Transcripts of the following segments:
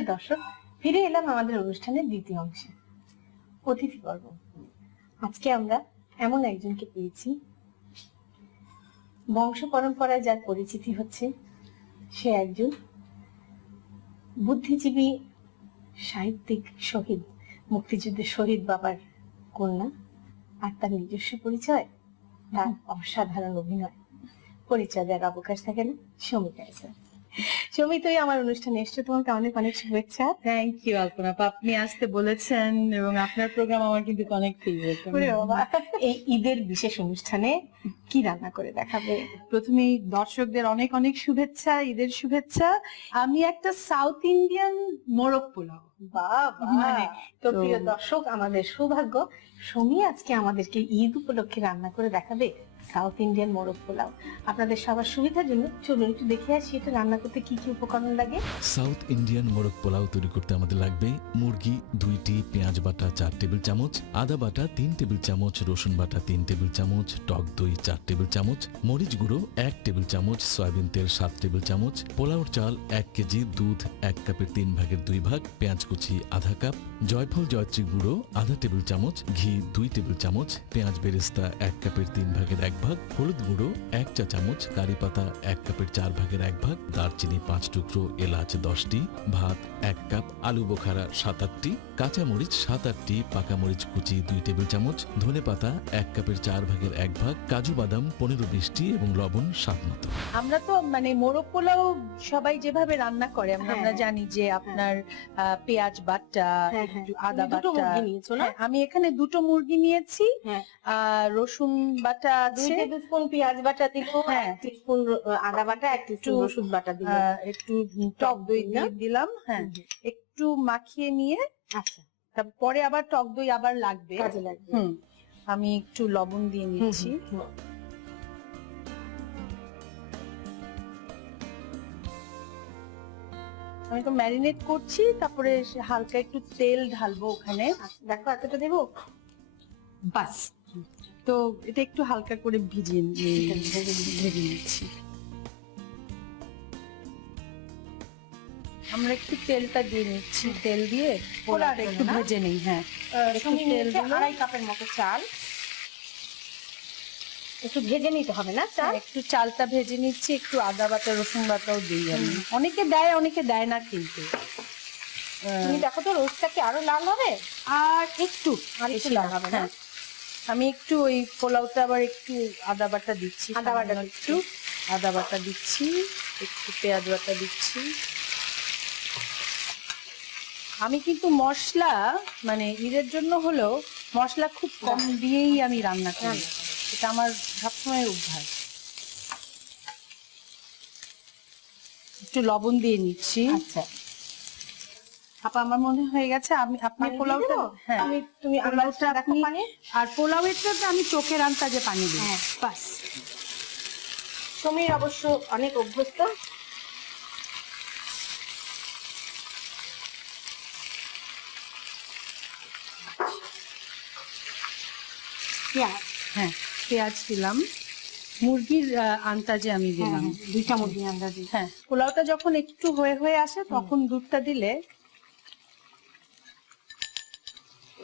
প্রিয় দর্শক, ফিরে এলাম আমাদের অনুষ্ঠানের দ্বিতীয় অংশে, অতিথি পর্ব। আজকে আমরা এমন একজনকে পেয়েছি, বংশ পরম্পরায় যার পরিচিতি হচ্ছে, সে একজন বুদ্ধিজীবী, সাহিত্যিক, শহীদ, মুক্তিযুদ্ধের শহীদ বাবার কন্যা। আর তার নিজস্ব পরিচয়, তার অসাধারণ অভিনয়। পরিচয় দেওয়ার অবকাশ থাকে না। সৌমিতা স্যার, সৌমিতাই আমার অনুষ্ঠানে এসছো, তোমাকে অনেক অনেক শুভেচ্ছা। থ্যাংক ইউ আলপনা, আপনি আসতে বলেছেন এবং আপনার প্রোগ্রাম আমার কিন্তু অনেক ফেভারিট। এই ঈদের বিশেষ অনুষ্ঠানে কি রান্না করে দেখাবে? প্রথমেই দর্শকদের অনেক অনেক শুভেচ্ছা, ঈদের শুভেচ্ছা। আমি একটা সাউথ ইন্ডিয়ান মোরগ পোলাও। মানে তো প্রিয় দর্শক, আমাদের সৌভাগ্য, সৌমি আজকে আমাদেরকে ঈদ উপলক্ষে রান্না করে দেখাবে সাউথ ইন্ডিয়ান মোরগ পোলাও। আপনাদের সবার সুবিধার জন্য চলুন একটু দেখে আসি এটা রান্না করতে কি কি উপকরণ লাগে। সাউথ ইন্ডিয়ান মোরগ পোলাও তৈরি করতে আমাদের লাগবে মুরগি 2টি, পেঁয়াজ বাটা 4 টেবিল চামচ, আদা বাটা 3 টেবিল চামচ, রসুন বাটা 3 টেবিল চামচ, টক দই 4 টেবিল চামচ, মরিচ গুঁড়ো 1 টেবিল চামচ, সয়াবিন তেল 7 টেবিল চামচ, পোলাওর চাল 1 কেজি, দুধ 1 কাপের 3 ভাগের 2 ভাগ, পেঁয়াজ কুচি আধা কাপ, জয়ফল জয়ত্রী গুঁড়ো আধা টেবিল চামচ, ঘি 2 টেবিল চামচ, পেঁয়াজ বেরেস্তা 1 কাপের 3 ভাগের 1 ভাগ, হলুদ গুঁড়ো 1 চা চামচ, কারি পাতা 1 কাপের 4 ভাগের 1 ভাগ, দারচিনি 5 টুকরো, এলাচ 10টি, ভাত 1 কাপ, আলু বোখারা 7-8টি, কাঁচা মরিচ 7-8টি, পাকা মরিচ কুচি 2 টেবিল চামচ, ধনে পাতা 1 কাপের 4 ভাগের 1 ভাগ, কাজু বাদাম 15-20টি এবং লবণ স্বাদ মতো। আমরা তো মানে মোরগ পোলাও সবাই যেভাবে রান্না করে আমরা জানি যে আপনার পেঁয়াজ বাটা, একটু আদা বাটা। আমি এখানে 2টো মুরগি নিয়েছি, রসুন বাটা আছে 2 টেবিলস্পুন, পেঁয়াজ বাটা দিব 1 টিস্পুন, আদা বাটা 1 টিস্পুন, রসুন বাটা দিব, একটু টক দই দিয়ে দিলাম, একটু মাখিয়ে নিয়ে। আচ্ছা, তারপরে আবার টক দই আবার লাগবে, কাজে লাগবে। আমি একটু লবণ দিয়ে নিচ্ছি। আমি তো ম্যারিনেট করছি, তারপরে হালকা একটু তেল ঢালবো ওখানে। দেখো এতটা দেবো, বাস। তো এটা একটু হালকা করে ভেজে নিচ্ছি। আমরা একটু তেলটা দিয়ে নিচ্ছি, তেল দিয়ে পোলাওটা একটু ভেজে নিই। একটু তেল দিলাম, 2.5 কাপের মতো চাল একটু ভেজে নিতে হবে না? চাল একটু চালটা ভেজে নিচ্ছি, একটু আদা বাটা রসুন বাটাও দিই আমি। অনেকে দেয় অনেকে দেয় না, কিন্তু তুমি দেখো তো রোস্টটা কি আরো লাল হবে? আর একটু লাল হবে না? আমি একটু ওই পোলাওটা আবার একটু আদা বাটা দিচ্ছি, আদা বাটা একটু আদা বাটা দিচ্ছি, একটু পেঁয়াজ বাটা দিচ্ছি। আমি কিন্তু মশলা মানে ঈদের জন্য হলেও মশলা খুব কম দিয়েই আমি রান্না করি, এটা আমার সবসময় অভ্যাস। একটু লবণ দিয়ে নিচ্ছি। আচ্ছা আপা, আমার মনে হয়ে গেছে। আপনি পোলাওটা, তুমি পোলাওটা দেখো পানি, আর পোলাওটা আমি চোখের আন্দাজে পানি দিই, বাস। সমীর অবশ্য অনেক অভ্যস্ত। পেঁয়াজ দিলাম, মুরগির আন্দাজে আমি দিলাম 2টা মুরগির আন্দাজে। পোলাওটা যখন একটু হয়ে আসে তখন দুধটা দিলে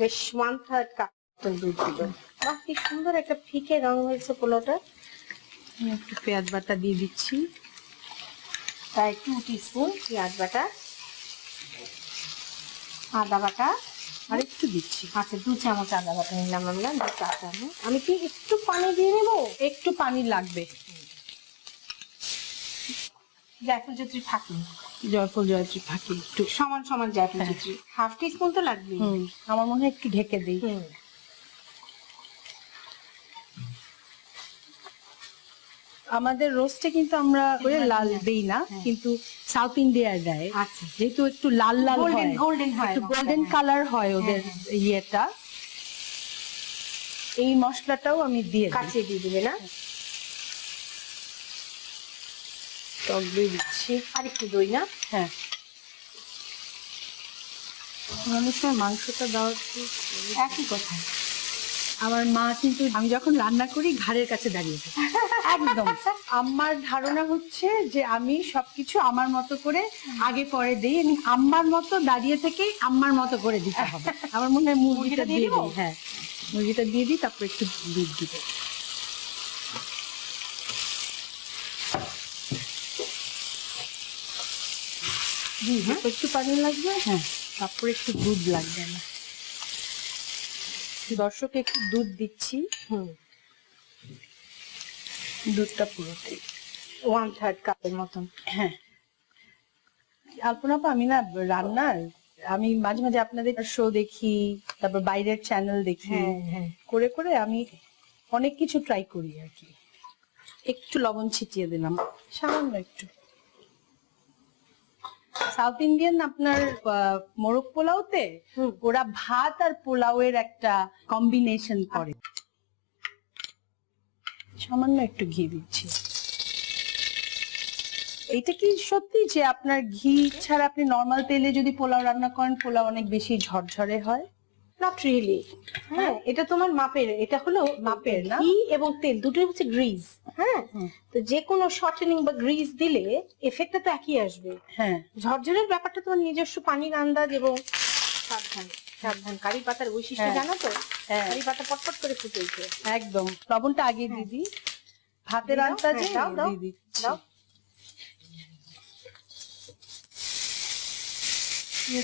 বেশ 1/3 কাপ দুধ দিল। বাহ, কি সুন্দর একটা ফিকে রং হয়েছে পোলাওটা। একটু পেঁয়াজ বাটা দিয়ে দিচ্ছি, তাই 2 টিস্পুন পেঁয়াজ বাটা, আদা বাটা আর একটু দিচ্ছি। আচ্ছা, 2 চামচ আদা বাটা নিলাম আমরা, 2 চা চামচ। আমি কি একটু পানি দিয়ে নেবো? একটু পানি লাগবে, জায়ফল জয়ত্রী ফাঁকি, জয়ফল জয়ত্রী ফাঁকি একটু সমান সমান জায়ফল জয়ত্রী 1/2 টিস্পুন তো লাগবে। আমার মনে হয় একটু ঢেকে দিই। আমাদের রোস্টে কিন্তু আমরা লাল দেই না, কিন্তু সাউথ ইন্ডিয়ায় দেয়। আচ্ছা, যেহেতু একটু লাল লাল হয়, গোল্ডেন হয়, একটু গোল্ডেন কালার হয় ওদের ইয়েটা। এই মশলাটাও আমি দিয়ে কাঁচিয়ে দিয়ে দিবে না? টক দই দিচ্ছি, আর একটু দই না? অনেক সময় মাংসটা দেওয়ার একই কথা। আমার মা কিন্তু আমি যখন রান্না করি ঘাড়ের কাছে দাঁড়িয়ে থাকে একদম। আমার ধারণা হচ্ছে যে আমি সবকিছু আমার মতো করে আগে পরে দিই, আমি আম্মার মতো দাঁড়িয়ে থেকে আম্মার মতো করে দিতে হবে। আমার মনে হয় মুরগিটা দিয়ে দিই। হ্যাঁ, মুরগিটা দিয়ে দিই, তারপর একটু দুধ দিব। একটু পানি লাগবে, হ্যাঁ, তারপর একটু দুধ লাগবে না। দর্শক একটু দুধ দিচ্ছি, দুধটা পুরোটাই 1/3 কাপের মতন। হ্যাঁ। আলপনা আপা, আমি না রান্নার আমি মাঝে মাঝে আপনাদের শো দেখি, তারপর বাইরের চ্যানেল দেখি, করে করে আমি অনেক কিছু ট্রাই করি আর কি। একটু লবণ ছিটিয়ে দিলাম, সামান্য একটু। সাউথ ইন্ডিয়ান আপনার মোরগ পোলাওতে ওরা ভাত আর পোলাওয়ের একটা কম্বিনেশন করে। সামান্য একটু ঘি দিচ্ছি। এটা কি সত্যি যে আপনার ঘি ছাড়া আপনি নরমাল তেলে যদি পোলাও রান্না করেন পোলাও অনেক বেশি ঝরঝরে হয়? Not really. হ্যাঁ, এটা তোমার মাপের, এটা হলো মাপের না? ঘি এবং তেল দুটোই হচ্ছে গ্রিজ। হ্যাঁ, তো যে কোনো শর্টেনিং বা গ্রিজ দিলে এফেক্টটা তো একই আসবে। হ্যাঁ, ঝরঝরের ব্যাপারটা তোমার নিজস্ব পানির আন্দাজ এবং সাবধান সাবধান। কারি পাতার বৈশিষ্ট্য জানো তো? কারি পাতা পটপট করে ফুটে ওঠে। একদম। লবণটা আগে দিয়ে দিই, ভাতের আন্দাজে দিয়ে দিচ্ছি।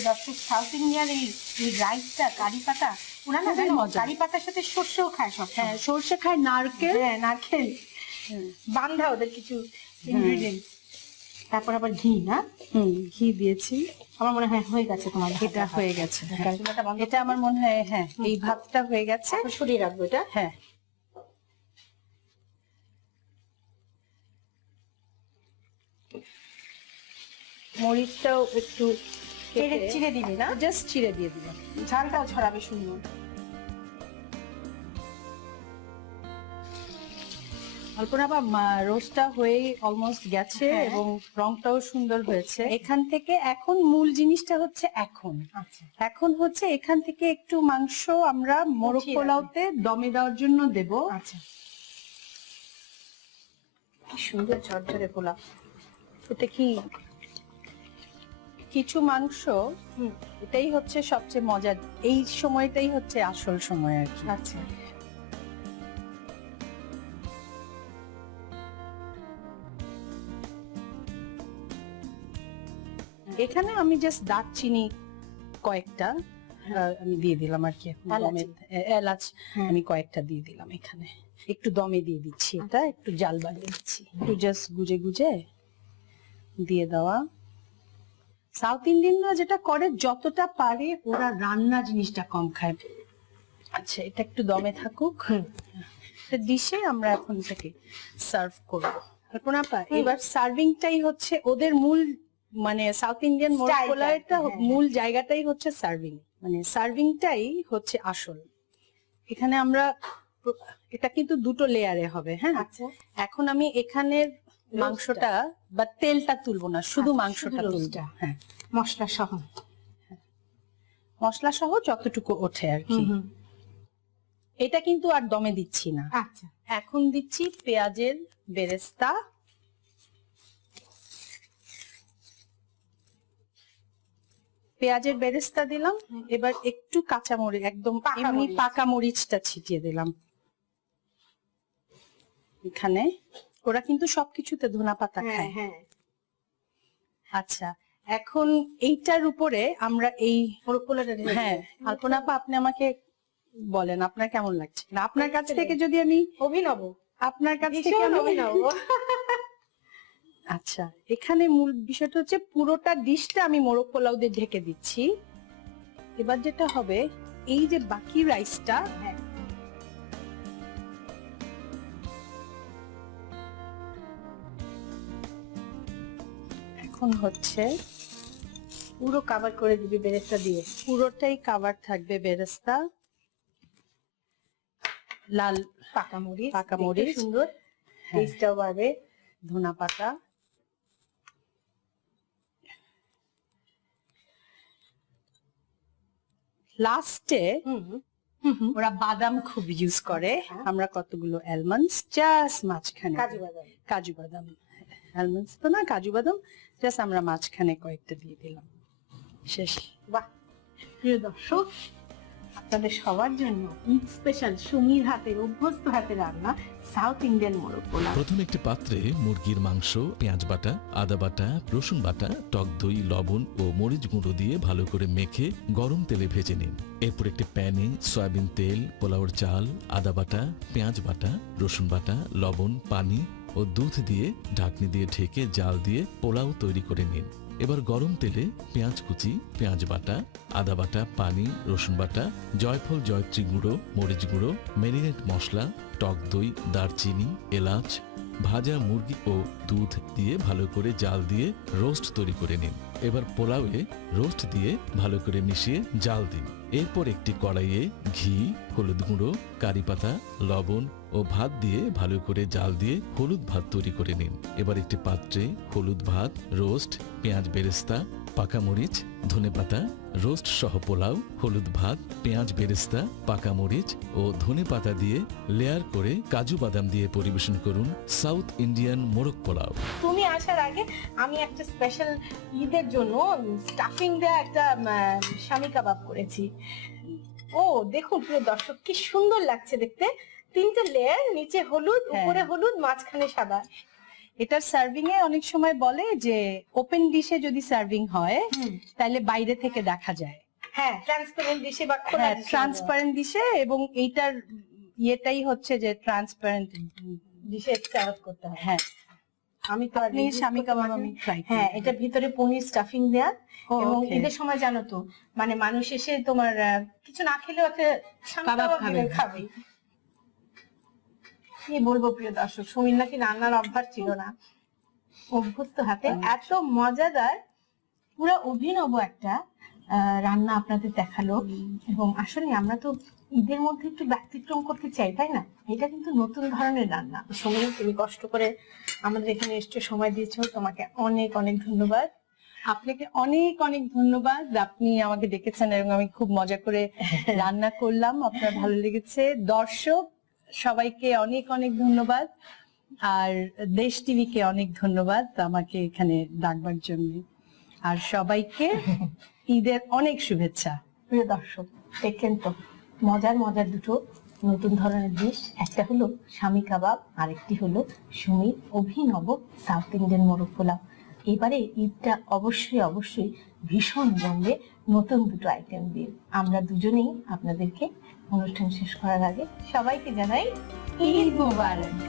দর্শক, সাউথ ইন্ডিয়ার এই রাইসটা কারি পাতা, ওরা না কারি পাতার সাথে সর্ষেও খায় সব। হ্যাঁ, সর্ষে খায়, নারকেল। হ্যাঁ, নারকেল বান্ধা ওদের কিছু ইনগ্রেডিয়েন্টস। তারপর আবার ঘি, না? ঘি দিয়েছি। আমার মনে হয় হয়ে গেছে তোমার। এটা হয়ে গেছে। এটা আমার মনে হয়, হ্যাঁ, এই ভাতটা হয়ে গেছে। সরিয়ে রাখবো এটা। হ্যাঁ, মরিচটাও একটু চিড়ে দিবি না? জাস্ট চিড়ে দিয়ে দিলাম, ঝালটাও ছড়াবে সুন্দর। অল্পনা বা রোস্টটা হয়ে অলমোস্ট গেছে এবং রংটাও সুন্দর হয়েছে। এখান থেকে এখন মূল জিনিসটা হচ্ছে এখন হচ্ছে এখান থেকে একটু মাংস আমরা মোরগ পোলাওতে দমে দেওয়ার জন্য দেব। আচ্ছা, কি সুন্দর ঝরঝরে পোলাও। এটা কি কিছু মাংস, এটাই হচ্ছে সবচেয়ে মজার, এই সময়টাই হচ্ছে আসল সময় আর কি। আচ্ছা, এখানে আমি জাস্ট দারচিনি কয়েকটা আমি দিয়ে দিলাম আর কি। এলাচ আমি কয়েকটা দিয়ে দিলাম এখানে, একটু দমে দিয়ে দিচ্ছি। এটা একটু জাল বাড়িয়ে দিচ্ছি, একটু জাস্ট গুজে গুজে দিয়ে দেওয়া। সাউথ ইন্ডিয়ানরা যেটা করে, যতটা পারে ওরা রান্না জিনিসটা কম খায়। আচ্ছা, এটা একটু দমে থাকুক। ডিশে আমরা এখন এটাকে সার্ভ করবো। কল্পনা আপা, এবার সার্ভিংটাই হচ্ছে ওদের মূল, মানে সাউথ ইন্ডিয়ান মোরগ পোলাওটা মূল জায়গাটাই হচ্ছে সার্ভিং, মানে সার্ভিংটাই হচ্ছে আসল। এখানে আমরা এটা কিন্তু দুটো লেয়ারে হবে। হ্যাঁ, আচ্ছা। এখন আমি এখানের মাংসটা বা তেলটা তুলবো না, শুধু মাংসটা তুলবো। হ্যাঁ, মশলা সহ। মশলা সহ যতটুকু ওঠে আর কি। এটা কিন্তু আর দমে দিচ্ছি না। আচ্ছা, এখন দিচ্ছি পেঁয়াজের বেরেস্তা, পেঁয়াজের বেরেস্তা দিলাম। এবার একটু কাঁচামরিচ, একদম এমনি পাকা মরিচটা ছিটিয়ে দিলাম এখানে। ওরা কিন্তু সবকিছুতে ধনা পাতা খায়। আচ্ছা, এখন এইটার উপরে আমরা এই মোরগ পোলাওটা, হ্যাঁ, আলপনা আপা আপনি আমাকে বলেন আপনার কেমন লাগছে। না, আপনার কাছ থেকে যদি আমি অভিনব, আপনার কাছ থেকে অভিনব। আচ্ছা, এখানে মূল বিষয়টা হচ্ছে পুরোটা ডিশটা আমি মোরগ পোলাও দিয়ে ঢেকে দিচ্ছি। এবার যেটা হবে, এই যে বাকি রাইসটা, এখন হচ্ছে পুরো কভার করে দিবি বেরেস্তা দিয়ে। পুরোটাই কভার থাকবে বেরেস্তা, লাল পাকা মরিচ, সুন্দর, টেস্টটাও বাড়বে, ধনা পাতা। লাস্টে ওরা বাদাম খুব ইউজ করে, আমরা কতগুলো অ্যালমন্ডস জাস্ট মাঝখানে, কাজু বাদাম, অ্যালমন্ডস তো না, কাজু বাদাম জাস্ট আমরা মাঝখানে কয়েকটা দিয়ে দিলাম, শেষ। বাহ, প্রিয় দর্শক, আপনাদের সবার জন্য ঈদ স্পেশাল সুমির হাতের অভ্যস্ত হাতে রান্না সাউথ ইন্ডিয়ান মোরগ পোলাও। প্রথমে একটি পাত্রে মুরগির মাংস, পেঁয়াজ বাটা, আদা বাটা, রসুন বাটা, টক দই, লবণ ও মরিচ গুঁড়ো দিয়ে ভালো করে মেখে গরম তেলে ভেজে নিন। এরপর একটি প্যানে সয়াবিন তেল, পোলাওর চাল, আদা বাটা, পেঁয়াজ বাটা, রসুন বাটা, লবণ, পানি ও দুধ দিয়ে ঢাকনি দিয়ে ঢেকে জাল দিয়ে পোলাও তৈরি করে নিন। এবার গরম তেলে পেঁয়াজ কুচি, পেঁয়াজ বাটা, আদা বাটা, পানি, রসুন বাটা, জয়ফল জয়ত্রী গুঁড়ো, মরিচ গুঁড়ো, মেরিনেট মশলা, টক দই, দারচিনি, এলাচ, ভাজা মুরগি ও দুধ দিয়ে ভালো করে জাল দিয়ে রোস্ট তৈরি করে নিন। এবার পোলাওয়ে রোস্ট দিয়ে ভালো করে মিশিয়ে জাল দিন। এরপর একটি কড়াইয়ে ঘি, হলুদ গুঁড়ো, কারি পাতা, লবণ ও ভাত দিয়ে ভালো করে জাল দিয়ে হলুদ ভাত তৈরি করে নিন। এবার একটি পাত্রে হলুদ ভাত, রোস্ট, পেঁয়াজ বেরেস্তা, পাকা মরিচ, ধনেপাতা, রোস্ট সহ পোলাও, হলুদ ভাত, পেঁয়াজ বেরেস্তা, পাকা মরিচ ও ধনেপাতা দিয়ে লেয়ার করে কাজু বাদাম দিয়ে পরিবেশন করুন সাউথ ইন্ডিয়ান মোরগ পোলাও। তুমি আসার আগে আমি একটা স্পেশাল ঈদের জন্য স্টাফিং দেয়া একটা শামি কাবাব করেছি। ও দেখুন প্রিয় দর্শক, কি সুন্দর লাগছে দেখতে, 3টে লেয়ার, নিচে হলুদ, উপরে হলুদ, মাঝখানে সাদা। এটার সার্ভিং এ অনেক সময় বলে যে ওপেন ডিশে যদি সার্ভিং হয় তাহলে বাইরে থেকে দেখা যায়, হ্যাঁ, ট্রান্সপারেন্ট ডিশে বা খোলা হ্যাঁ ট্রান্সপারেন্ট ডিশে, এবং এইটার ইয়েটাই হচ্ছে যে ট্রান্সপারেন্ট ডিশে সার্ভ করতে হয়। হ্যাঁ, আমি তো আপনি শামি কাবাব আমি ট্রাই করি। হ্যাঁ, এটা ভিতরে পনির স্টাফিং দেয়া, এবং ঈদের সময় জানো তো মানে মানুষ এসে তোমার কিছু না খেলেও একটা শামি কাবাব খাবে। কি বলবো প্রিয় দর্শক, সুমির নাকি রান্নার অভ্যাস ছিল না, অভ্যস্ত হাতে এত মজাদার পুরো অভিনব একটা রান্না আপনাদের দেখালো। এবং আসলে আমরা তো ঈদের মধ্যে একটু ব্যতিক্রম করতে চাই, তাই না? এটা কিন্তু নতুন ধরনের রান্না। সুমির, তুমি কষ্ট করে আমাদের এখানে এসে সময় দিয়েছো, তোমাকে অনেক অনেক ধন্যবাদ। আপনাকে অনেক অনেক ধন্যবাদ, আপনি আমাকে ডেকেছেন এবং আমি খুব মজা করে রান্না করলাম, আপনার ভালো লেগেছে। দর্শক সবাইকে অনেক অনেক ধন্যবাদ, আর দেশ টিভিকে অনেক ধন্যবাদ আমাকে এখানে ডাকবার জন্য, আর সবাইকে ঈদের অনেক শুভেচ্ছা। প্রিয় দর্শক, দেখলেন তো মজার মজার দুটো নতুন ধরনের ডিশ, একটা হলো শামি কাবাব, আরেকটি হলো সুমির অভিনব সাউথ ইন্ডিয়ান মোরগ পোলাও। এবারে ঈদটা অবশ্যই অবশ্যই ভীষণ জমবে নতুন দুটো আইটেম দিয়ে। আমরা দুজনেই আপনাদেরকে অনুষ্ঠান শেষ করার আগে সবাইকে জানাই ঈদ মোবারক।